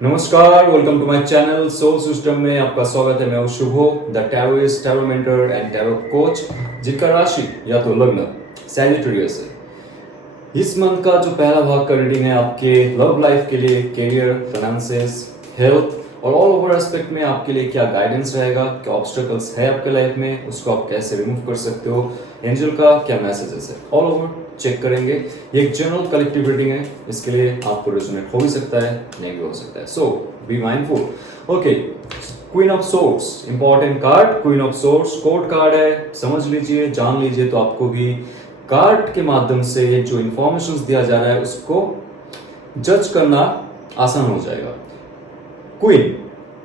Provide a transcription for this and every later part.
नमस्कार, welcome to my channel soul system में आपका स्वागत है। मैं हूं Shubho, the tarotist, tarot mentor and tarot coach, जिनका राशि या तो लग्न सैजिटेरियस है। इस मंथ का जो पहला भाग का रीडिंग है आपके लव लाइफ के लिए, करियर, फाइनेंसेस, हेल्थ और ऑल ओवर एस्पेक्ट में आपके लिए क्या गाइडेंस रहेगा, क्या ऑब्स्टेकल्स है आपके लाइफ में, उसको आप कैसे रिमूव कर सकते हो, एंजल का क्या मैसेजेस है, ऑल ओवर चेक करेंगे। ये एक जनरल कलेक्टिव रीडिंग है, इसके लिए आपको रेजोनेट हो भी सकता है, नहीं भी हो सकता है, so be mindful. Okay, queen of swords important card, queen of swords court card है, समझ लीजिए, जान लीजिए, तो आपको भी कार्ड के माध्यम से ये जो इंफॉर्मेशन दिया जा रहा है उसको जज करना आसान हो जाएगा। क्वीन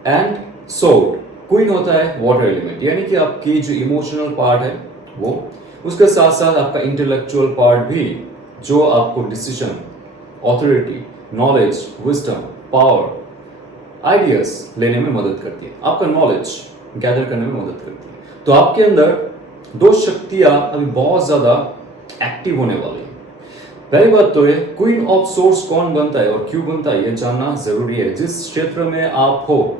एंड सोर्ड, क्वीन होता है वाटर एलिमेंट, यानी कि आपकी जो इमोशनल पार्ट है वो, उसके साथ साथ आपका इंटेलेक्चुअल पार्ट भी, जो आपको decision, authority, knowledge, wisdom, power, ideas लेने में मदद करती है, आपका नॉलेज गैदर करने में मदद करती है। तो आपके अंदर दो शक्तियां अभी बहुत ज्यादा एक्टिव होने वाली है। पहली बात तो है, क्वीन ऑफ सोर्स कौन बनता है और क्यों बनता है, यह जानना जरूरी है। जिस क्षेत्र में आप हो,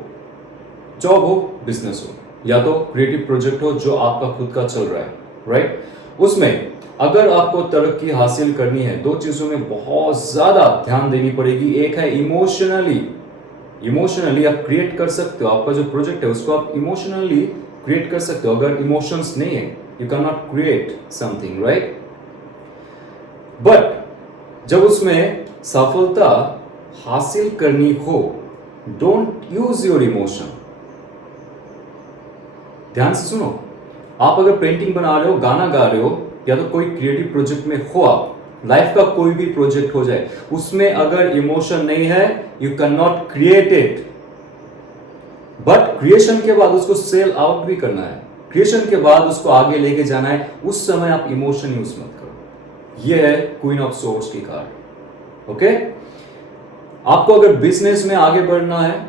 जॉब हो, बिजनेस हो, या तो क्रिएटिव प्रोजेक्ट हो जो आपका खुद का चल रहा है, राइट, उसमें अगर आपको तरक्की हासिल करनी है, दो चीजों में बहुत ज्यादा ध्यान देनी पड़ेगी। एक है इमोशनली, इमोशनली आप क्रिएट कर सकते हो, आपका जो प्रोजेक्ट है उसको आप इमोशनली क्रिएट कर सकते हो। अगर इमोशंस नहीं है, you can not create something, right. But जब उसमें सफलता हासिल करनी हो, डोंट यूज योर इमोशन। ध्यान से सुनो, आप अगर पेंटिंग बना रहे हो, गाना गा रहे हो, या तो कोई क्रिएटिव प्रोजेक्ट में हो, आप लाइफ का कोई भी प्रोजेक्ट हो जाए, उसमें अगर इमोशन नहीं है, you can not create it. But creation के बाद उसको सेल आउट भी करना है, क्रिएशन के बाद उसको आगे लेके जाना है, उस समय आप इमोशन यूज मत करो। यह है क्वीन ऑफ सोर्ड्स की कार्ड। ओके, आपको अगर बिजनेस में आगे बढ़ना है,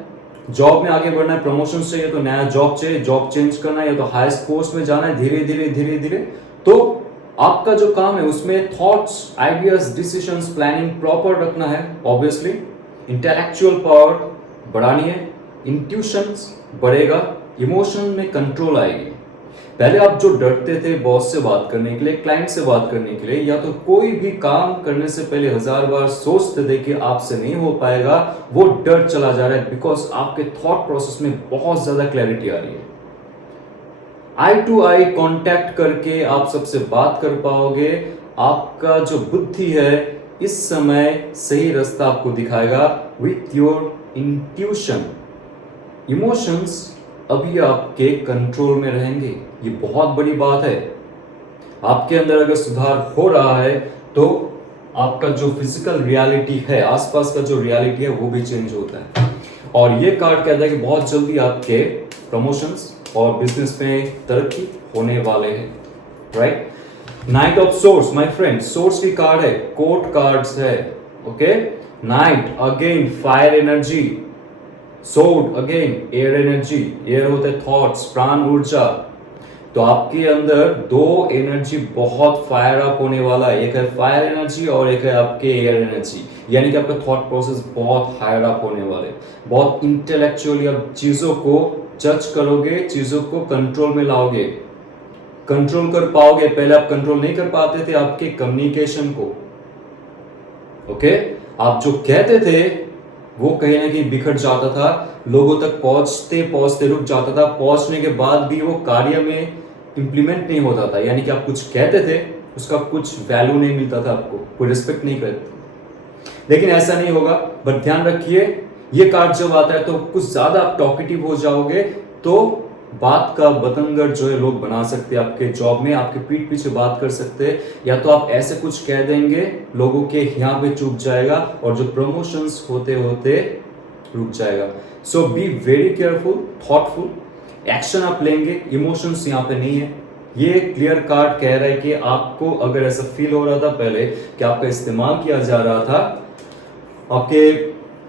जॉब में आगे बढ़ना है, प्रमोशन चाहिए तो नया जॉब चाहिए, जॉब चेंज करना है, या तो हाईएस्ट पोस्ट में जाना है धीरे धीरे धीरे धीरे, तो आपका जो काम है उसमें thoughts, ideas, decisions, planning proper रखना है। ऑब्वियसली इंटेलेक्चुअल पावर बढ़ानी है, इंट्यूशंस बढ़ेगा, इमोशन में कंट्रोल आएगी। पहले आप जो डरते थे बॉस से बात करने के लिए, क्लाइंट से बात करने के लिए, या तो कोई भी काम करने से पहले 1000 बार सोचते थे कि आपसे नहीं हो पाएगा, वो डर चला जा रहा है, बिकॉज आपके थॉट प्रोसेस में बहुत ज्यादा क्लैरिटी आ रही है। आई टू आई कांटेक्ट करके आप सबसे बात कर पाओगे। आपका जो बुद्धि है इस समय सही रास्ता आपको दिखाएगा विथ योर इंट्यूशन। इमोशंस अभी आपके कंट्रोल में रहेंगे, ये बहुत बड़ी बात है। आपके अंदर अगर सुधार हो रहा है तो आपका जो फिजिकल रियलिटी है, आसपास का जो रियलिटी है, वो भी चेंज होता है। और ये कार्ड कहता है कि बहुत जल्दी आपके प्रमोशंस और बिजनेस में तरक्की होने वाले हैं, right. Night of source, my friend, source की कार्ड है, कोर्ट कार्ड्स है। Okay, night again fire energy, sword again air energy. Air होते हैं थॉट्स, प्राण ऊर्जा। तो आपके अंदर दो एनर्जी बहुत फायर अप होने वाला है, एक है फायर एनर्जी और एक है आपके एयर एनर्जी, यानी कि आपका थॉट प्रोसेस बहुत हायर अप होने वाले, बहुत इंटेलेक्चुअली आप चीजों को जज करोगे, चीजों को कंट्रोल में लाओगे, कंट्रोल कर पाओगे। पहले आप कंट्रोल नहीं कर पाते थे आपके कम्युनिकेशन को। ओके, आप जो कहते थे वो कहीं ना कहीं बिखर जाता था, लोगों तक पहुंचते पहुंचते रुक जाता था, पहुंचने के बाद भी वो कार्य में इंप्लीमेंट नहीं होता था, यानी कि आप कुछ कहते थे उसका कुछ वैल्यू नहीं मिलता था, आपको कोई रिस्पेक्ट नहीं करते। लेकिन ऐसा नहीं होगा। बट ध्यान रखिए, ये कार्ड जब आता है तो कुछ ज्यादा आप टॉकेटिव हो जाओगे, तो बात का बतंगड़ जो है लोग बना सकते हैं आपके जॉब में, आपके पीठ पीछे बात कर सकते हैं, या तो आप ऐसे कुछ कह देंगे लोगों के यहाँ पे चुप जाएगा और जो प्रमोशंस होते होते रुक जाएगा। So be very careful, thoughtful, action आप लेंगे, इमोशंस यहाँ पे नहीं है। ये क्लियर कार्ड कह रहा है कि आपको अगर ऐसा फील हो रहा था पहले कि आपका इस्तेमाल किया जा रहा था आपके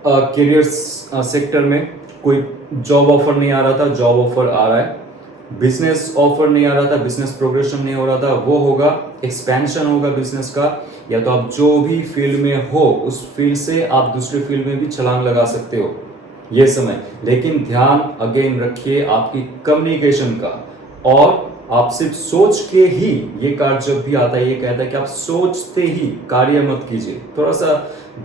करियर सेक्टर में, कोई जॉब ऑफर नहीं आ रहा था, जॉब ऑफर आ रहा है, बिजनेस ऑफर नहीं आ रहा था, बिजनेस प्रोग्रेशन नहीं हो रहा था, वो होगा, एक्सपेंशन होगा बिजनेस का, या तो आप जो भी फील्ड में हो उस फील्ड से आप दूसरे फील्ड में भी छलांग लगा सकते हो। ये समय। लेकिन ध्यान अगेन रखिए आपकी कम्युनिकेशन का, और आप सिर्फ सोच के ही, ये कार्ड जब भी आता है ये कहता है कि आप सोचते ही कार्य मत कीजिए, थोड़ा सा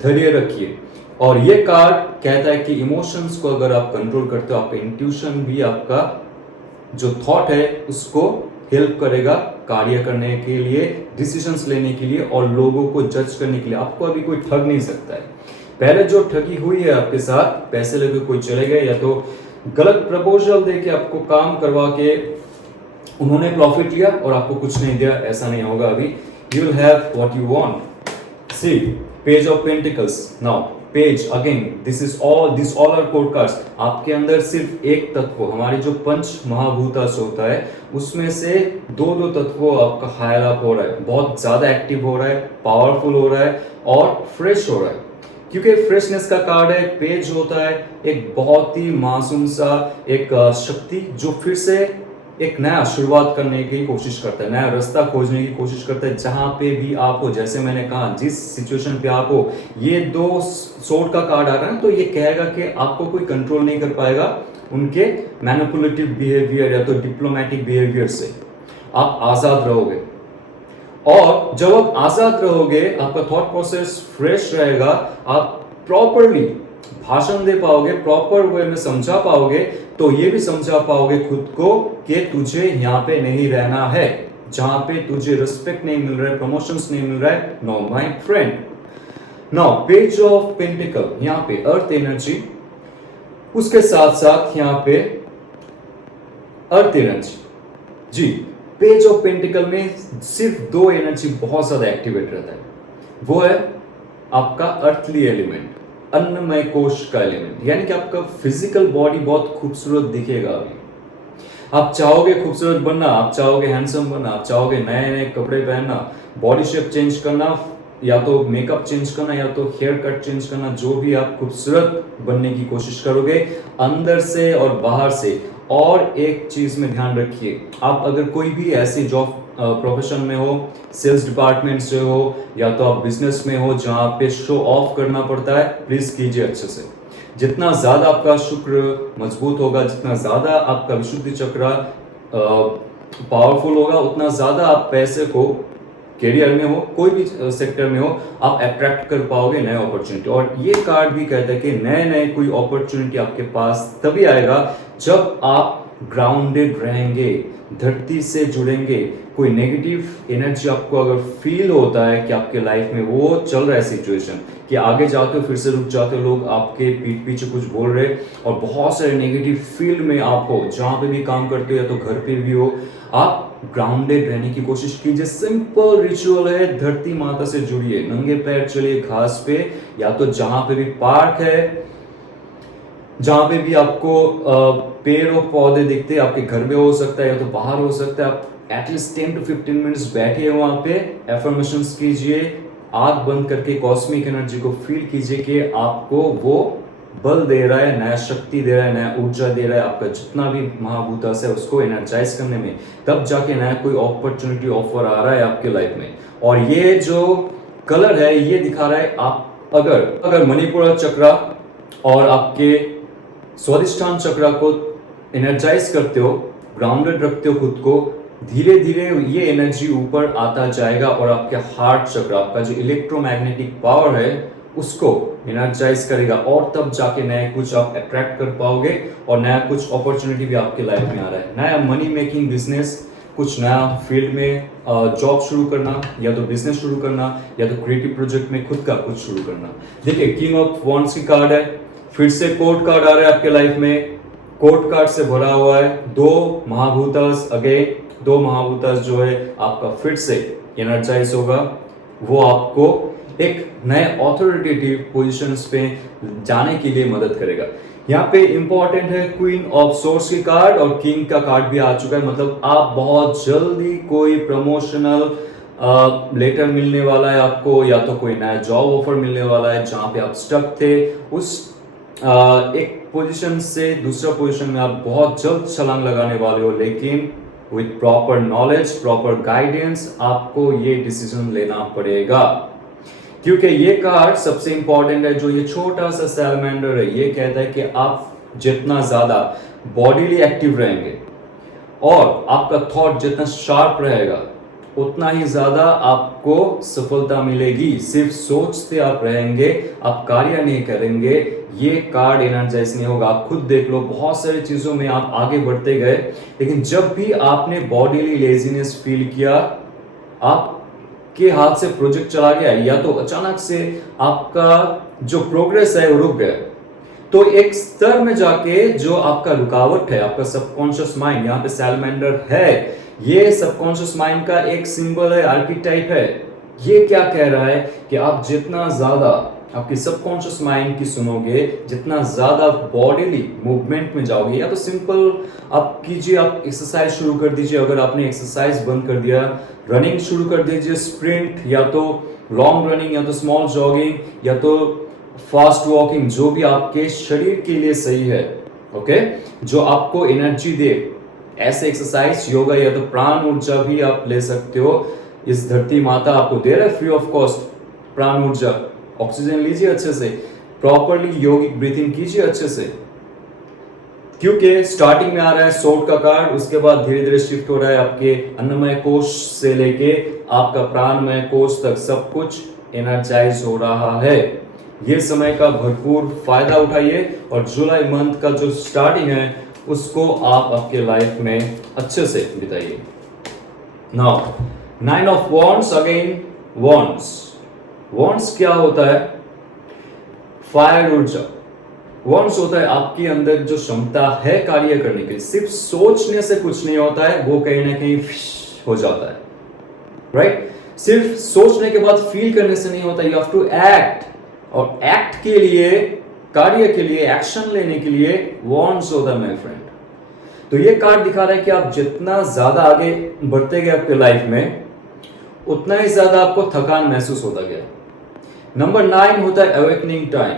धैर्य रखिए। और ये कार्ड कहता है कि इमोशंस को अगर आप कंट्रोल करते हो, आपका इंट्यूशन भी आपका जो थॉट है उसको हेल्प करेगा कार्य करने के लिए, डिसीजंस लेने के लिए और लोगों को जज करने के लिए। आपको अभी कोई ठग नहीं सकता है। पहले जो ठगी हुई है आपके साथ, पैसे लेके कोई चले गए या तो गलत प्रपोजल देके आपको काम करवा के उन्होंने प्रॉफिट लिया और आपको कुछ नहीं दिया, ऐसा नहीं होगा अभी। You will have what you want. See page of pentacles. Now page again, this all are court cards. आपके अंदर सिर्फ एक तत्व, हमारी जो पंच महाभूतास होता है उसमें से दो दो तत्व आपका हायर अप हो रहा है, बहुत ज्यादा एक्टिव हो रहा है, पावरफुल हो रहा है और फ्रेश हो रहा है। क्योंकि फ्रेशनेस का कार्ड है, पेज होता है एक बहुत ही मासूम सा एक शक्ति जो फिर से एक नया शुरुआत करने की कोशिश करता है, नया रास्ता खोजने की कोशिश करता है। जहां पे भी आप हो, जैसे मैंने कहा जिस सिचुएशन पे आप हो, ये दो सोर्ड का कार्ड आ रहा है ना, तो ये कहेगा कि आपको कोई कंट्रोल नहीं कर पाएगा उनके मैनिपुलेटिव बिहेवियर या तो डिप्लोमेटिक बिहेवियर से। आप आजाद रहोगे, और जब आप आजाद रहोगे आपका थॉट प्रोसेस फ्रेश रहेगा, आप प्रॉपरली भाषण दे पाओगे, प्रॉपर वे में समझा पाओगे, तो ये भी समझा पाओगे खुद को कि तुझे यहाँ पे नहीं रहना है, जहां पे तुझे रिस्पेक्ट नहीं मिल रहा है, प्रमोशंस नहीं मिल रहा है। No my friend. Now page of pentacle, यहाँ पे अर्थ एनर्जी, उसके साथ साथ यहाँ पे अर्थ एनर्जी। जी, पेज ऑफ पेंटिकल में सिर्फ दो एनर्जी बहुत ज्यादा एक्टिवेट रहता है, वो है आपका अर्थली एलिमेंट, अन्नमय कोश का एलिमेंट। यानी कि आपका फिजिकल बॉडी बहुत खूबसूरत दिखेगा अभी। आप चाहोगे खूबसूरत बनना, आप चाहोगे हैंडसम बनना, आप चाहोगे नए नए कपड़े पहनना, बॉडी शेप चेंज करना, या तो मेकअप चेंज करना, या तो हेयर कट चेंज करना, जो भी आप खूबसूरत बनने की कोशिश करोगे अंदर से और बाहर से। और एक चीज में ध्यान रखिए, आप अगर कोई भी ऐसी जॉब प्रोफेशन में हो, सेल्स डिपार्टमेंट से हो, या तो आप बिजनेस में हो जहां पे शो ऑफ करना पड़ता है, प्लीज कीजिए अच्छे से। जितना ज्यादा आपका शुक्र मजबूत होगा, जितना ज्यादा आपका विशुद्धि चक्र पावरफुल होगा, उतना ज्यादा आप पैसे को कैरियर में हो, कोई भी सेक्टर में हो, आप अट्रैक्ट कर पाओगे नए अपॉर्चुनिटी। और ये कार्ड भी कहता है कि नए नए कोई अपॉर्चुनिटी आपके पास तभी आएगा जब आप ग्राउंडेड रहेंगे, धरती से जुड़ेंगे। कोई नेगेटिव एनर्जी आपको अगर फील होता है कि आपके लाइफ में वो चल रहा है सिचुएशन कि आगे जाते हो फिर से रुक जाते हो, लोग आपके पीठ पीछे कुछ बोल रहे और बहुत सारे नेगेटिव फील्ड में आप हो, जहां पे भी काम करते हो या तो घर पे भी हो, आप ग्राउंडेड रहने की कोशिश कीजिए। सिंपल रिचुअल है, धरती माता से जुड़िए, नंगे पैर चलिए घास पे, या तो जहां पे भी पार्क है, जहां पे भी आपको पेड़ और पौधे दिखते हैं, आपके घर में हो सकता है या तो बाहर हो सकता है, आप एटलीस्ट 10 to 15 मिनट्स बैठिए वहां पे, एफर्मेशंस कीजिए, आंख बंद करके कॉस्मिक एनर्जी को फील कीजिए कि आपको वो बल दे रहा है, नया शक्ति दे रहा है, नया ऊर्जा दे रहा है, आपका जितना भी महाभूतास है उसको एनर्जाइज करने में, तब जाके नया कोई अपॉर्चुनिटी ऑफर आ रहा है आपके लाइफ में। और ये जो कलर है ये दिखा रहा है, आप अगर मणिपुर चक्र और आपके स्वादिष्ठान चक्र को एनर्जाइज करते हो, ग्राउंडेड रखते हो खुद को, धीरे धीरे ये एनर्जी ऊपर आता जाएगा और आपके हार्ट चक्र, आपका जो इलेक्ट्रोमैग्नेटिक पावर है उसको एनर्जाइज करेगा, और तब जाके नया कुछ आप अट्रैक्ट कर पाओगे और नया कुछ अपॉर्चुनिटी भी आपके लाइफ में आ रहा है, नया मनी मेकिंग बिजनेस, कुछ नया फील्ड में जॉब शुरू करना, या तो बिजनेस शुरू करना, या तो क्रिएटिव प्रोजेक्ट में खुद का कुछ शुरू करना। देखिए किंग ऑफ वॉन्ड्स की कार्ड है, फिर से कोर्ट कार्ड आ रहा है आपके लाइफ में, कोर्ट कार्ड से भरा हुआ है, दो महाभूतास, अगेन दो महाभूतास जो है आपका फिर से एनर्जाइज होगा, वो आपको एक नए ऑथोरिटेटिव पोजीशंस पे जाने के लिए मदद करेगा। यहाँ पे इंपॉर्टेंट है क्वीन ऑफ सोर्स की कार्ड, और किंग का कार्ड भी आ चुका है, मतलब आप बहुत जल्दी कोई प्रमोशनल लेटर मिलने वाला है आपको, या तो कोई नया जॉब ऑफर मिलने वाला है, जहां पे आप स्टक थे उस एक पोजीशन से दूसरा पोजीशन में आप बहुत जल्द छलांग लगाने वाले हो, लेकिन with proper knowledge, proper guidance आपको ये डिसीजन लेना पड़ेगा क्योंकि ये कार्ड सबसे इंपॉर्टेंट है। जो ये छोटा सा सैलमेंडर है, ये कहता है कि आप जितना ज्यादा बॉडीली एक्टिव रहेंगे और आपका थॉट जितना शार्प रहेगा, उतना ही ज्यादा आपको सफलता मिलेगी। सिर्फ सोचते आप रहेंगे, आप कार्य नहीं करेंगे, ये कार्ड एनर्जाइज नहीं होगा। आप खुद देख लो, बहुत सारी चीजों में आप आगे बढ़ते गए, लेकिन जब भी आपने बॉडीली लेजीनेस फील किया, आपके हाथ से प्रोजेक्ट चला गया या तो अचानक से आपका जो प्रोग्रेस है वो रुक गया, तो एक स्तर में जाके जो आपका रुकावट है, आपका सबकॉन्शियस माइंड, यहाँ पे सैलमेंडर है, ये सबकॉन्शियस माइंड का एक सिंबल है, आर्किटाइप है। ये क्या कह रहा है कि आप जितना ज्यादा आपकी सबकॉन्शियस माइंड की सुनोगे, जितना ज्यादा बॉडीली मूवमेंट में जाओगे, या तो सिंपल आप कीजिए, आप एक्सरसाइज शुरू कर दीजिए। अगर आपने एक्सरसाइज बंद कर दिया, रनिंग शुरू कर दीजिए, स्प्रिंट या तो लॉन्ग रनिंग या तो स्मॉल जॉगिंग या तो फास्ट वॉकिंग, जो भी आपके शरीर के लिए सही है, ओके, जो आपको एनर्जी दे, ऐसे एक्सरसाइज, योगा या तो प्राण ऊर्जा भी आप ले सकते हो। इस धरती माता आपको दे रहा है फ्री ऑफ कॉस्ट प्राण ऊर्जा। ऑक्सीजन लीजिए अच्छे से, प्रॉपरली योगिक ब्रीथिंग कीजिए अच्छे से, क्योंकि स्टार्टिंग में आ रहा है सोड का कार्ड, उसके बाद धीरे धीरे शिफ्ट हो रहा है आपके अन्नमय कोश से लेके आपका प्राणमय कोश तक, सब कुछ एनर्जाइज हो रहा है। ये समय का भरपूर फायदा उठाइए और जुलाई मंथ का जो स्टार्टिंग है उसको आप आपके लाइफ में अच्छे से बिताइए। Now 9 of wands, again wands. Wands क्या होता है? फायर ऊर्जा। वॉन्ड्स होता है आपके अंदर जो क्षमता है कार्य करने की। सिर्फ सोचने से कुछ नहीं होता है, वो कहीं ना कहीं हो जाता है, राइट? सिर्फ सोचने के बाद फील करने से नहीं होता, यू हैव टू एक्ट, और एक्ट के लिए, कार्य के लिए, एक्शन लेने के लिए वॉन्ड्स होता है माय फ्रेंड। तो ये कार्ड दिखा रहा है कि आप जितना ज्यादा आगे बढ़ते गए आपके लाइफ में, उतना ही ज्यादा आपको थकान महसूस होता गया। नंबर 9 होता है अवेकनिंग टाइम,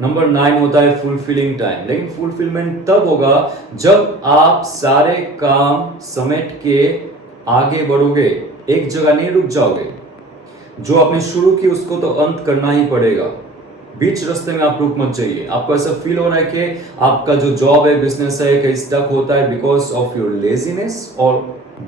नंबर 9 होता है फुलफिलिंग टाइम। लेकिन फुलफिलमेंट तब होगा जब आप सारे काम समेट के आगे बढ़ोगे, एक जगह नहीं रुक जाओगे। जो आपने शुरू की उसको तो अंत करना ही पड़ेगा, बीच रास्ते में आप रुक मत जाइए। आपको ऐसा फील हो रहा है कि आपका जो जॉब है, बिजनेस है, कहीं स्टक होता है बिकॉज ऑफ योर लेजीनेस और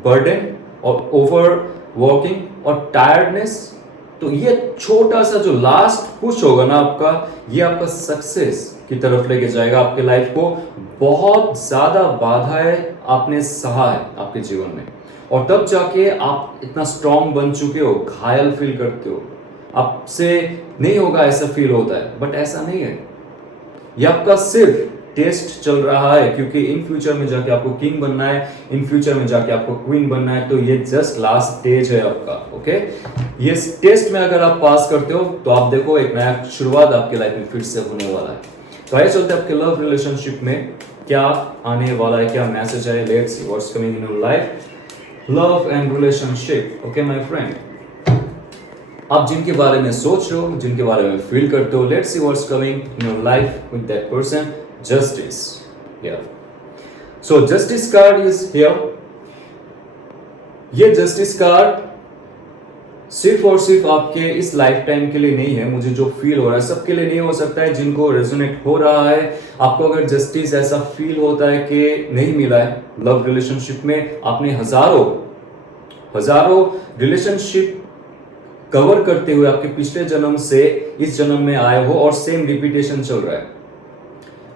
बर्डन और ओवर वर्किंग और टायर्डनेस, तो ये छोटा सा जो लास्ट पुश होगा ना आपका, ये आपका सक्सेस की तरफ लेके जाएगा आपके लाइफ को। बहुत ज्यादा बाधाएं आपने सहा है आपके जीवन में, और तब जाके आप इतना स्ट्रांग बन चुके हो, घायल फील करते हो। आपसे नहीं होगा ऐसा फील होता है, बट ऐसा नहीं है। ये आपका सिर्फ टेस्ट चल रहा है, क्योंकि इन फ्यूचर में जाके आपको किंग बनना है, इन फ्यूचर में जाके आपको क्वीन बनना है। तो ये जस्ट लास्ट स्टेज है आपका, ओके? ये टेस्ट में अगर आप पास करते हो तो आप देखो एक नया शुरुआत आपके लाइफ में फिर से होने वाला है। तो आइए चलते हैं आपके लव रिलेशनशिप में क्या आने वाला है, क्या मैसेज है। Let's see what's coming in your life, love and relationship. Okay my friend, आप जिनके बारे में सोच रहे हो, जिनके बारे में फील करते हो, let's see what's coming in your life with that person. Justice here. So justice card is here. ये जस्टिस कार्ड सिर्फ और सिर्फ आपके इस लाइफ टाइम के लिए नहीं है। मुझे जो फील हो रहा है सबके लिए नहीं हो सकता है। जिनको रेजोनेट हो रहा है, आपको अगर जस्टिस ऐसा फील होता है कि नहीं मिला है लव रिलेशनशिप में, आपने हजारों रिलेशनशिप कवर करते हुए आपके पिछले जन्म से इस जन्म में आए हो और सेम रिपीटेशन चल रहा है।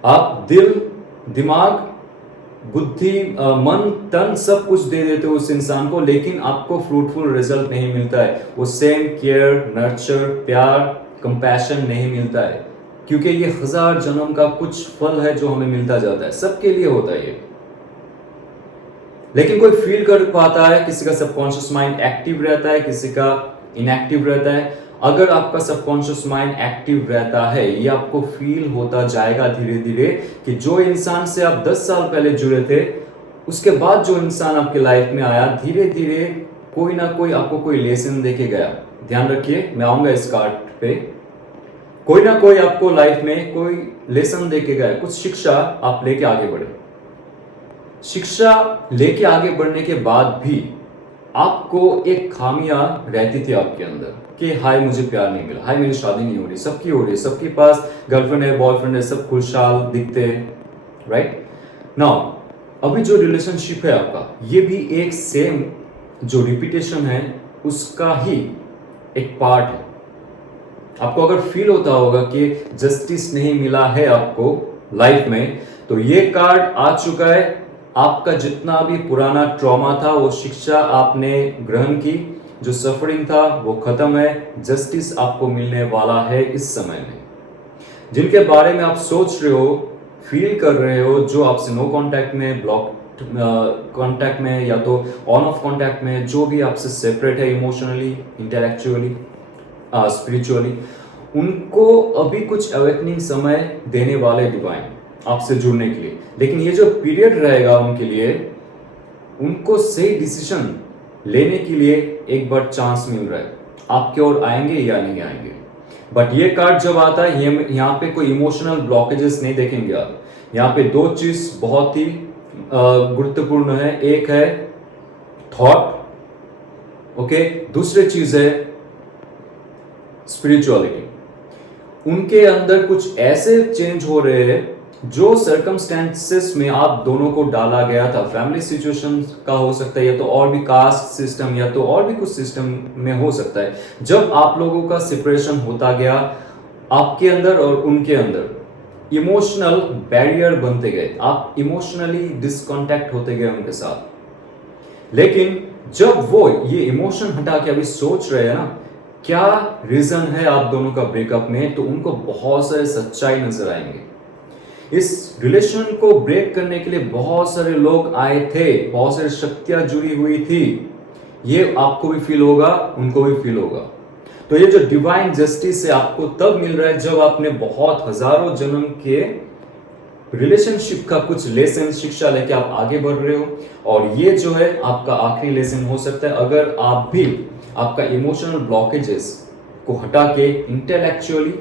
आप दिल, दिमाग, बुद्धि, मन, तन सब कुछ दे देते हो उस इंसान को, लेकिन आपको फ्रूटफुल रिजल्ट नहीं मिलता है। वो सेम केयर, नर्चर, प्यार, कंपैशन नहीं मिलता है, क्योंकि ये 1000 जन्म का कुछ फल है जो हमें मिलता जाता है। सबके लिए होता है ये, लेकिन कोई फील कर पाता है। किसी का सबकॉन्शियस माइंड एक्टिव रहता है, किसी का इनएक्टिव रहता है। अगर आपका सबकॉन्शियस माइंड एक्टिव रहता है, ये आपको फील होता जाएगा धीरे धीरे कि जो इंसान से आप 10 साल पहले जुड़े थे, उसके बाद जो इंसान आपके लाइफ में आया, धीरे धीरे कोई ना कोई आपको कोई लेसन देके गया। ध्यान रखिए, मैं आऊंगा इस कार्ड पे। कोई ना कोई आपको लाइफ में कोई लेसन देके गया, कुछ शिक्षा आप लेके आगे बढ़े। शिक्षा लेके आगे बढ़ने के बाद भी आपको एक खामियां रहती थी आपके अंदर कि हाय मुझे प्यार नहीं मिला, हाय मेरी शादी नहीं हो रही, सबकी हो रही है, सबके पास गर्लफ्रेंड है, बॉयफ्रेंड है, सब खुशहाल दिखते हैं, राइट नाउ। अभी जो रिलेशनशिप है आपका, ये भी एक सेम जो रिपीटेशन है उसका ही एक पार्ट है। आपको अगर फील होता होगा कि जस्टिस नहीं मिला है आपको लाइफ में, तो ये कार्ड आ चुका है। आपका जितना भी पुराना ट्रॉमा था, वो शिक्षा आपने ग्रहण की, जो सफरिंग था वो खत्म है, जस्टिस आपको मिलने वाला है इस समय में। जिनके बारे में आप सोच रहे हो, फील कर रहे हो, जो आपसे नो कांटेक्ट में, ब्लॉक कांटेक्ट में, या तो ऑन ऑफ कांटेक्ट में, जो भी आपसे सेपरेट है इमोशनली, इंटेलेक्चुअली, स्पिरिचुअली, उनको अभी कुछ अवेकनिंग समय देने वाले डिवाइन आपसे जुड़ने के लिए। लेकिन ये जो पीरियड रहेगा उनके लिए, उनको सही डिसीजन लेने के लिए एक बार चांस मिल रहा है, आपके ओर आएंगे या नहीं आएंगे। बट ये कार्ड जब आता है, यहाँ पे कोई इमोशनल ब्लॉकेजेस नहीं देखेंगे आप। यहाँ पे दो चीज बहुत ही गुरुत्वपूर्ण है। एक है थॉट, ओके, दूसरी चीज है स्पिरिचुअलिटी। उनके अंदर कुछ ऐसे चेंज हो रहे हैं जो सर्कमस्टेंसेस में आप दोनों को डाला गया था। फैमिली सिचुएशन का हो सकता है, या तो और भी कास्ट सिस्टम, या तो और भी कुछ सिस्टम में हो सकता है। जब आप लोगों का सेपरेशन होता गया, आपके अंदर और उनके अंदर इमोशनल बैरियर बनते गए, आप इमोशनली डिसकॉन्टैक्ट होते गए उनके साथ। लेकिन जब वो ये इमोशन हटा के अभी सोच रहे हैं ना क्या रीजन है आप दोनों का ब्रेकअप में, तो उनको बहुत सारे सच्चाई नजर आएंगे। इस रिलेशन को ब्रेक करने के लिए बहुत सारे लोग आए थे, बहुत सारी शक्तियां जुड़ी हुई थी। ये आपको भी फील होगा, उनको भी फील होगा। तो ये जो डिवाइन जस्टिस है आपको तब मिल रहा है जब आपने बहुत हजारों जन्म के रिलेशनशिप का कुछ लेसन, शिक्षा लेके आप आगे बढ़ रहे हो। और ये जो है आपका आखिरी लेसन हो सकता है, अगर आप भी आपका इमोशनल ब्लॉकेजेस को हटा के इंटेलेक्चुअली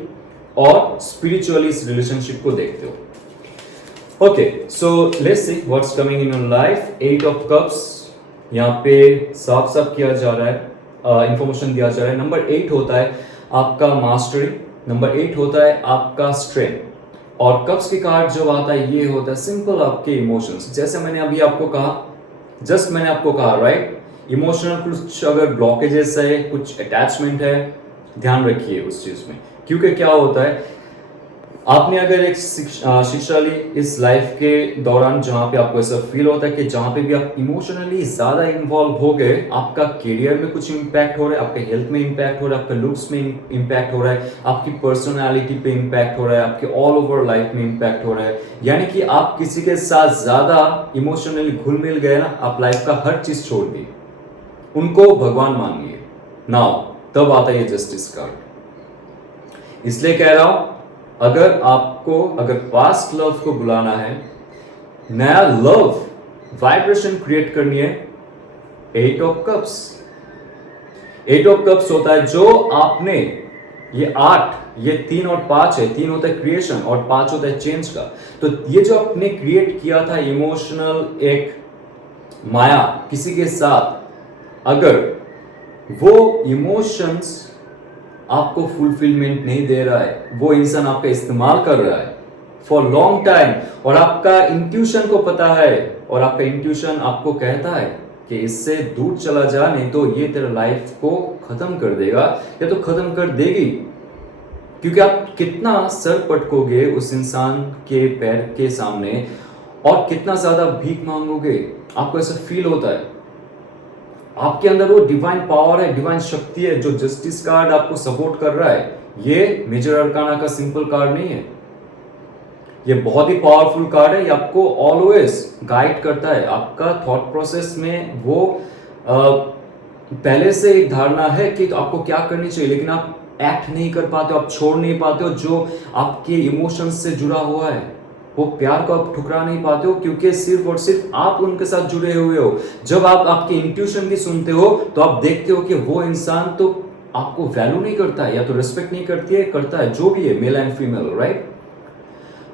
और स्पिरिचुअली इस रिलेशनशिप को देखते हो। Okay, so let's see what's coming in your life. 8 of cups यहाँ पे साफ साफ किया जा रहा है, इंफॉर्मेशन दिया जा रहा है। नंबर 8 होता है आपका मास्टरी, नंबर 8 होता है आपका स्ट्रेंथ, और कप्स की कार्ड जब आता है ये होता है सिंपल आपके इमोशंस। जैसे मैंने अभी आपको कहा, जस्ट मैंने आपको कहा, राइट, इमोशनल कुछ अगर ब्लॉकेजेस है, कुछ अटैचमेंट है, ध्यान रखिए उस चीज में। क्योंकि क्या होता है, आपने अगर एक शिक्षा ली इस लाइफ के दौरान, जहां पे आपको ऐसा फील होता है कि जहां पे भी आप इमोशनली ज्यादा इन्वॉल्व हो गए, आपका करियर में कुछ इंपैक्ट हो रहा है, आपके हेल्थ में इंपैक्ट हो रहा है, आपके लुक्स में इंपैक्ट हो रहा है, आपकी पर्सनालिटी पे इंपैक्ट हो रहा है, आपके ऑल ओवर लाइफ में इंपैक्ट हो रहा है। यानी कि आप किसी के साथ ज्यादा इमोशनली घुल मिल गए ना, आप लाइफ का हर चीज छोड़ दी, उनको भगवान मान लिए नाउ, तब आता है जस्टिस कार्ड। इसलिए कह रहा हूं, अगर पास्ट लव को बुलाना है, नया लव वाइब्रेशन क्रिएट करनी है, 8 ऑफ कप्स। 8 ऑफ कप्स होता है जो आपने, ये 8, ये 3 और 5 है। 3 होता है क्रिएशन और 5 होता है चेंज का। तो ये जो आपने क्रिएट किया था इमोशनल एक माया किसी के साथ, अगर वो इमोशंस आपको फुलफिलमेंट नहीं दे रहा है, वो इंसान आपका इस्तेमाल कर रहा है फॉर लॉन्ग टाइम, और आपका इंट्यूशन को पता है, और आपका इंट्यूशन आपको कहता है कि इससे दूर चला जा, नहीं तो ये तेरा लाइफ को खत्म कर देगा, या तो खत्म कर देगी। क्योंकि आप कितना सर पटकोगे उस इंसान के पैर के सामने, और कितना ज्यादा भीख मांगोगे, आपको ऐसा फील होता है। आपके अंदर वो डिवाइन पावर है, डिवाइन शक्ति है, जो जस्टिस कार्ड आपको सपोर्ट कर रहा है। ये मेजर अरकाना का सिंपल कार्ड नहीं है, ये बहुत ही पावरफुल कार्ड है। ये आपको ऑलवेज गाइड करता है। आपका थॉट प्रोसेस में वो पहले से एक धारणा है कि आपको क्या करनी चाहिए, लेकिन आप एक्ट नहीं कर पाते हो, आप छोड़ नहीं पाते हो जो आपके इमोशंस से जुड़ा हुआ है। वो प्यार को आप ठुकरा नहीं पाते हो, क्योंकि सिर्फ और सिर्फ आप उनके साथ जुड़े हुए हो। जब आप आपकी इंट्यूशन भी सुनते हो, तो आप देखते हो कि वो इंसान तो आपको वैल्यू नहीं करता है, या तो रिस्पेक्ट नहीं करती है, करता है, जो भी है, मेल एंड फीमेल, राइट।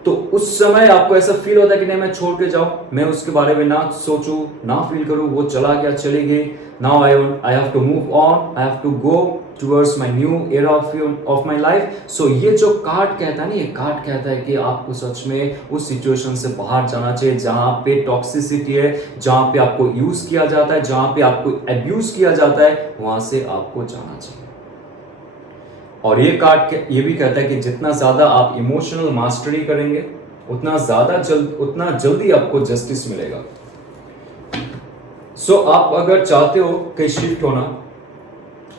तो उस समय आपको ऐसा फील होता है कि नहीं मैं छोड़ के जाऊं, मैं उसके बारे में ना सोचूं, ना फील करूं, वो चला गया, चली गई, now I have to move on, I have to go towards my new era of my life. सो ये जो कार्ड कहता है ना, ये कार्ड कहता है कि आपको सच में उस सिचुएशन से बाहर जाना चाहिए जहां पे टॉक्सिसिटी है, जहां पे आपको यूज किया जाता है, जहां पे आपको एब्यूज किया जाता है, वहां से आपको जाना चाहिए। और ये कार्ड ये भी कहता है कि जितना ज्यादा आप इमोशनल मास्टरी करेंगे उतना जल्दी आपको जस्टिस मिलेगा। सो आप अगर चाहते हो कि शिफ्ट होना,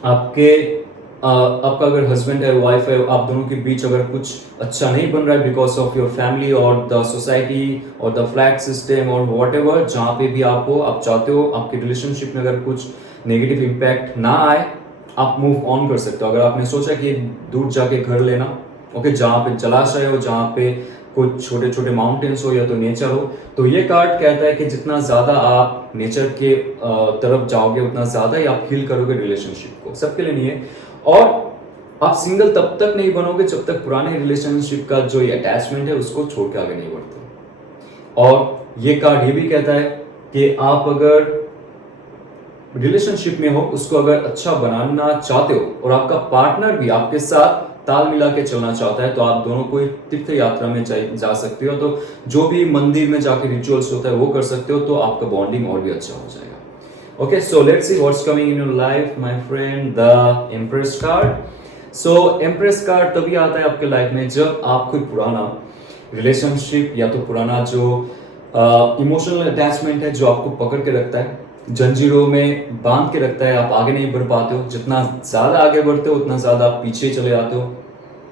आपका अगर हस्बैंड है, वाइफ है, आप दोनों के बीच अगर कुछ अच्छा नहीं बन रहा है बिकॉज ऑफ योर फैमिली और द सोसाइटी और द फ्लैट सिस्टम और व्हाटएवर, जहां पे भी आप चाहते हो आपके रिलेशनशिप में अगर कुछ नेगेटिव इम्पैक्ट ना आए, आप मूव ऑन कर सकते हो। अगर आपने सोचा कि दूर जाके घर लेना, ओके, जहां पे जलाशय हो, जहां पे कुछ छोटे छोटे माउंटेन्स हो या तो नेचर हो, तो ये कार्ड कहता है कि जितना ज्यादा आप नेचर के तरफ जाओगे उतना ज्यादा ही आप हील करोगे रिलेशनशिप को। सबके लिए नहीं है। और आप सिंगल तब तक नहीं बनोगे जब तक पुराने रिलेशनशिप का जो ये अटैचमेंट है उसको छोड़ के आगे नहीं बढ़ते। और ये कार्ड ये भी कहता है कि आप अगर रिलेशनशिप में हो, उसको अगर अच्छा बनाना चाहते हो और आपका पार्टनर भी आपके साथ ताल मिला के चलना चाहता है, तो आप दोनों कोई तीर्थ यात्रा में जा सकते हो। तो जो भी मंदिर में जाके रिचुअल्स होता है वो कर सकते हो, तो आपका बॉन्डिंग और भी अच्छा हो जाएगा। Okay, so let's see what's coming in your life my friend, the empress card. So empress card तभी आता है आपके लाइफ में जब आप कोई पुराना रिलेशनशिप या तो पुराना जो इमोशनल अटैचमेंट है जो आपको पकड़ के रखता है, जंजीरों में बांध के रखता है, आप आगे नहीं बढ़ पाते हो। जितना ज्यादा आगे बढ़ते हो उतना ज्यादा आप पीछे चले जाते हो,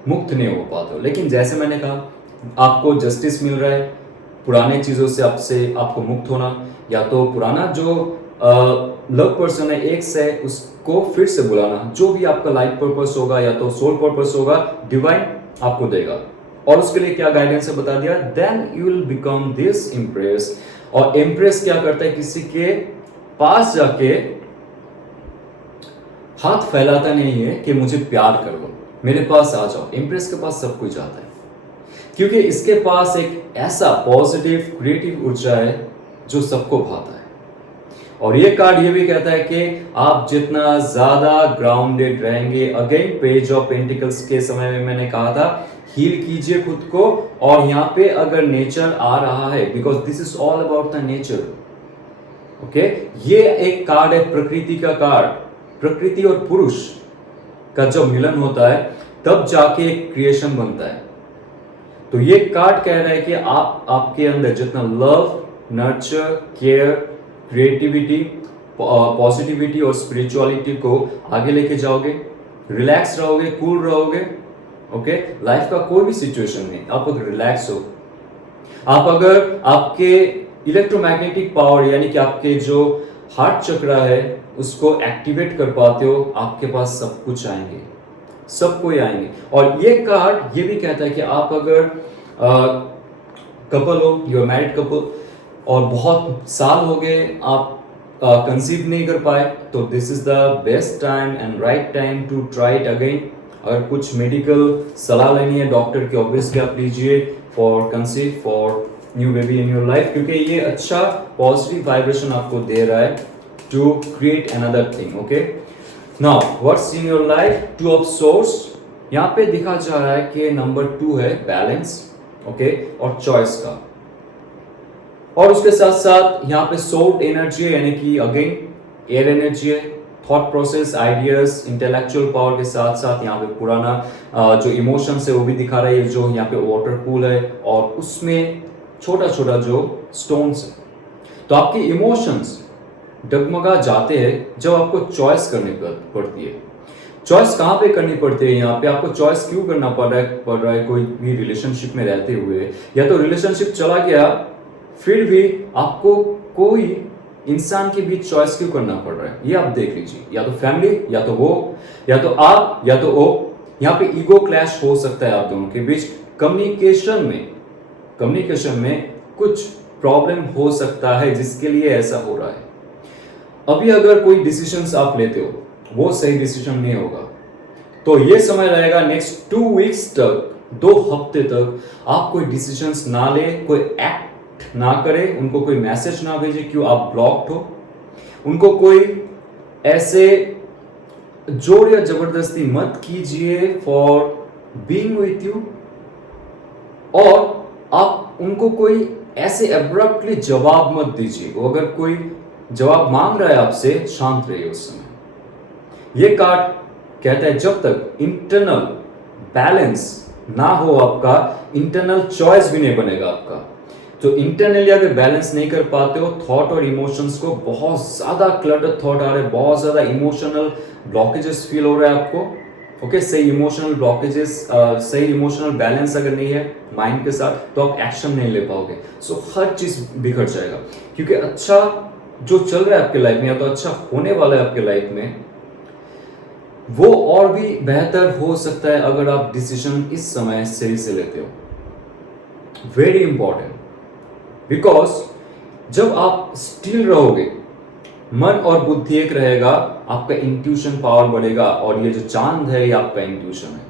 मुक्त नहीं हो पाते हो। लेकिन जैसे मैंने कहा, आपको जस्टिस मिल रहा है, पुराने चीजों से आपको मुक्त होना, या तो पुराना जो लव पर्सन है एक्स है उसको फिर से बुलाना, जो भी आपका लाइफ पर्पस होगा या तो सोल पर्पस होगा, डिवाइन आपको देगा। और उसके लिए क्या गाइडेंस है बता दिया, then you will become this empress. और इम्प्रेस क्या करता है, किसी के पास जाके हाथ फैलाता नहीं है कि मुझे प्यार कर लो, मेरे पास आ जाओ। इम्प्रेस के पास सब कुछ आता है, क्योंकि इसके पास एक ऐसा पॉजिटिव क्रिएटिव ऊर्जा है जो सबको भाता है। और ये कार्ड ये भी कहता है कि आप जितना ज्यादा ग्राउंडेड रहेंगे, अगेन पेज ऑफ पेंटिकल्स के समय में मैंने कहा था, हील कीजिए खुद को। और यहाँ पे अगर नेचर आ रहा है, because this is all about the nature, okay, ये एक कार्ड है प्रकृति का कार्ड। प्रकृति और पुरुष का जब मिलन होता है तब जाके एक क्रिएशन बनता है। तो ये कार्ड कह रहा है कि आपके अंदर जितना love, nurture, care, creativity, positivity और स्पिरिचुअलिटी को आगे लेके जाओगे, रिलैक्स रहोगे, कूल रहोगे, ओके, लाइफ का कोई भी सिचुएशन में आप अगर रिलैक्स हो, आप अगर आपके इलेक्ट्रोमैग्नेटिक पावर यानी कि आपके जो हार्ट चक्रा है उसको एक्टिवेट कर पाते हो, आपके पास सब कुछ आएंगे, सब कोई आएंगे। और ये कार्ड ये भी कहता है कि आप अगर कपल हो, यू आर मैरिड कपल, और बहुत साल हो गए आप कंसीव नहीं कर पाए, तो this is the best time and right time to try it again. अगर कुछ मेडिकल सलाह लेनी है डॉक्टर की, ऑब्वियसली आप लीजिए for conceive, for new baby in your life, क्योंकि ये अच्छा पॉजिटिव वाइब्रेशन आपको दे रहा है to create another thing. Okay, now what's in your life, two of swords. यहाँ पे दिखा जा रहा है कि नंबर 2 है बैलेंस, ओके, और चॉइस का। और उसके साथ साथ यहाँ पे सोल्ड एनर्जी है, यानी कि अगेन एयर एनर्जी है, thought process, ideas, intellectual power के साथ साथ यहाँ पे पुराना जो इमोशंस है वो भी दिखा रहा है, जो यहाँ पे वाटर पूल है और उसमें छोटा छोटा जो स्टोन्स है। तो आपके इमोशंस डगमगा जाते हैं जब आपको चॉइस करनी पड़ती है। चॉइस कहाँ पे करनी पड़ती है, यहाँ पे आपको चॉइस क्यों करना पड़ रहा है कोई भी रिलेशनशिप में रहते हुए, या तो रिलेशनशिप चला गया फिर भी आपको कोई इंसान के बीच चॉइस क्यों करना पड़ रहा है, ये आप देख लीजिए। या तो फैमिली, या तो वो, या तो आप, या तो वो। यहाँ पे ईगो क्लैश हो सकता है आप दोनों के बीच। कम्युनिकेशन में कुछ प्रॉब्लम हो सकता है जिसके लिए ऐसा हो रहा है। अभी अगर कोई डिसीजंस आप लेते हो वो सही डिसीजन नहीं होगा, तो ये समय रहेगा नेक्स्ट 2 वीक्स तक 2 हफ्ते तक आप कोई डिसीजंस ना ले, कोई एक्ट ना करे, उनको कोई मैसेज ना भेजे क्यों आप ब्लॉक्ड हो, उनको कोई ऐसे जोर या जबरदस्ती मत कीजिए फॉर बीइंग विथ यू, और आप उनको कोई ऐसे एब्रप्टली जवाब मत दीजिए। वो अगर कोई जवाब मांग रहा है आपसे, शांत रहिए उस समय। ये कार्ड कहता है जब तक इंटरनल बैलेंस ना हो आपका, इंटरनल चॉइस भी नहीं बनेगा आपका। तो इंटरनली अगर बैलेंस नहीं कर पाते हो, थॉट और इमोशंस को बहुत ज्यादा क्लटर थॉट आ रहे हैं, बहुत ज्यादा इमोशनल ब्लॉकेजेस फील हो रहा है आपको, ओके, सही इमोशनल ब्लॉकेजेस, सही इमोशनल बैलेंस अगर नहीं है माइंड के साथ, तो आप एक्शन नहीं ले पाओगे। सो हर चीज बिगड़ जाएगा, क्योंकि अच्छा जो चल रहा है आपके लाइफ में या तो अच्छा होने वाला है आपके लाइफ में, वो और भी बेहतर हो सकता है अगर आप डिसीजन इस समय सही से लेते हो। वेरी इंपॉर्टेंट, बिकॉज जब आप स्टिल रहोगे, मन और बुद्धि एक रहेगा, आपका इंट्यूशन पावर बढ़ेगा, और ये जो चांद है ये आपका इंट्यूशन है।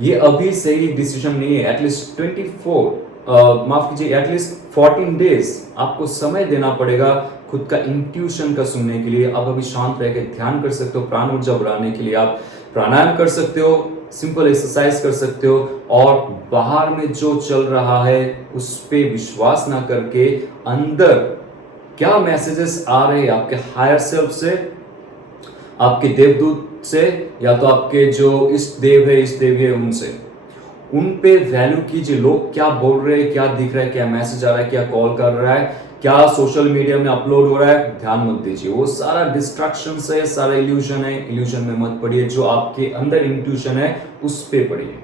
ये अभी सही डिसीजन नहीं है। एटलीस्ट 24 माफ कीजिए, एटलीस्ट 14 डेज आपको समय देना पड़ेगा खुद का इंट्यूशन का सुनने के लिए। आप अभी शांत रह के ध्यान कर सकते हो, प्राण ऊर्जा बढ़ाने के लिए आप प्राणायाम कर सकते हो, सिंपल एक्सरसाइज कर सकते हो, और बाहर में जो चल रहा है उस पर विश्वास ना करके अंदर क्या मैसेजेस आ रहे हैं आपके हायर सेल्फ से, आपके देवदूत से, या तो आपके जो इष्ट देव है, इष्ट देवी है, उनसे, उन पे वैल्यू कीजिए। लोग क्या बोल रहे हैं, क्या दिख रहा है, क्या मैसेज आ रहा है, क्या कॉल कर रहा है, क्या सोशल मीडिया में अपलोड हो रहा है, ध्यान मत दीजिए। वो सारा डिस्ट्रैक्शन है, सारा इल्यूजन है, इल्यूजन में मत पड़िए। जो आपके अंदर इंट्यूशन है उस पे पड़िए।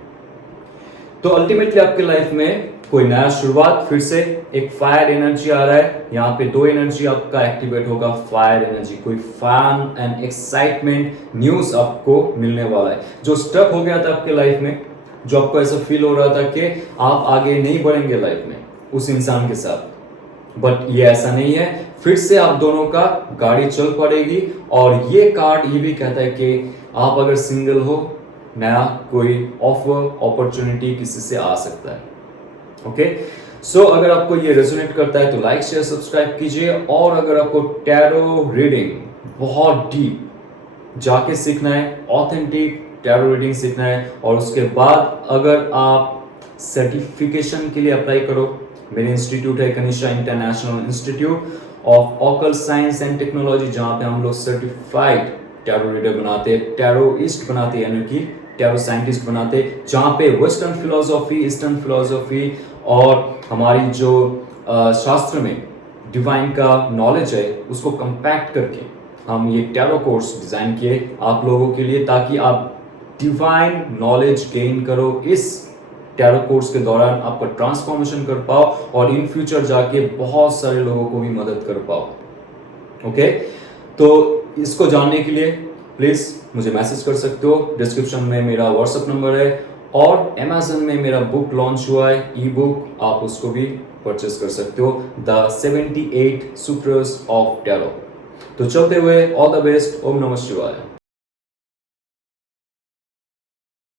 तो अल्टीमेटली आपके लाइफ में कोई नया शुरुआत, फिर से एक फायर एनर्जी आ रहा है। यहाँ पे 2 एनर्जी आपका एक्टिवेट होगा। फायर एनर्जी, कोई फन एंड एक्साइटमेंट न्यूज आपको मिलने वाला है। जो स्टक हो गया था आपके लाइफ में, जो आपको ऐसा फील हो रहा था कि आप आगे नहीं बढ़ेंगे लाइफ में उस इंसान के साथ, बट ये ऐसा नहीं है। फिर से आप दोनों का गाड़ी चल पड़ेगी। और ये कार्ड ये भी कहता है कि आप अगर सिंगल हो, नया कोई ऑफर, अपॉर्चुनिटी किसी से आ सकता है। ओके, सो अगर आपको ये रेजोनेट करता है तो लाइक शेयर सब्सक्राइब कीजिए। और अगर आपको टैरो रीडिंग बहुत डीप जाके सीखना है, ऑथेंटिक टैरो रीडिंग सीखना है, और उसके बाद अगर आप सर्टिफिकेशन के लिए अप्लाई करो, मेरे इंस्टीट्यूट है Kanishtha international institute of occult science and technology, जहां पे हम लोग सर्टिफाइड टैरो रीडर बनाते हैं, टैरोइस्ट बनाते हैं, यानी कि टैरो साइंटिस्ट बनाते हैं, जहां पे वेस्टर्न फिलोसॉफी, ईस्टर्न फिलोसॉफी और हमारी जो शास्त्र में डिवाइन का नॉलेज है उसको कंपैक्ट करके हम ये टैरो कोर्स डिजाइन किए आप लोगों के लिए, ताकि आप डिवाइन नॉलेज गेन करो। इस टैरो कोर्स के दौरान आपका ट्रांसफॉर्मेशन कर पाओ और इन फ्यूचर जाके बहुत सारे लोगों को भी मदद कर पाओ। ओके, तो इसको जानने के लिए प्लीज मुझे मैसेज कर सकते हो। डिस्क्रिप्शन में मेरा व्हाट्सएप नंबर है, और Amazon में मेरा बुक लॉन्च हुआ है, ई बुक, आप उसको भी परचेस कर सकते हो, द 78 सूत्रस ऑफ टैरो। तो चलते हुए ऑल द बेस्ट, ओम नमः शिवाय।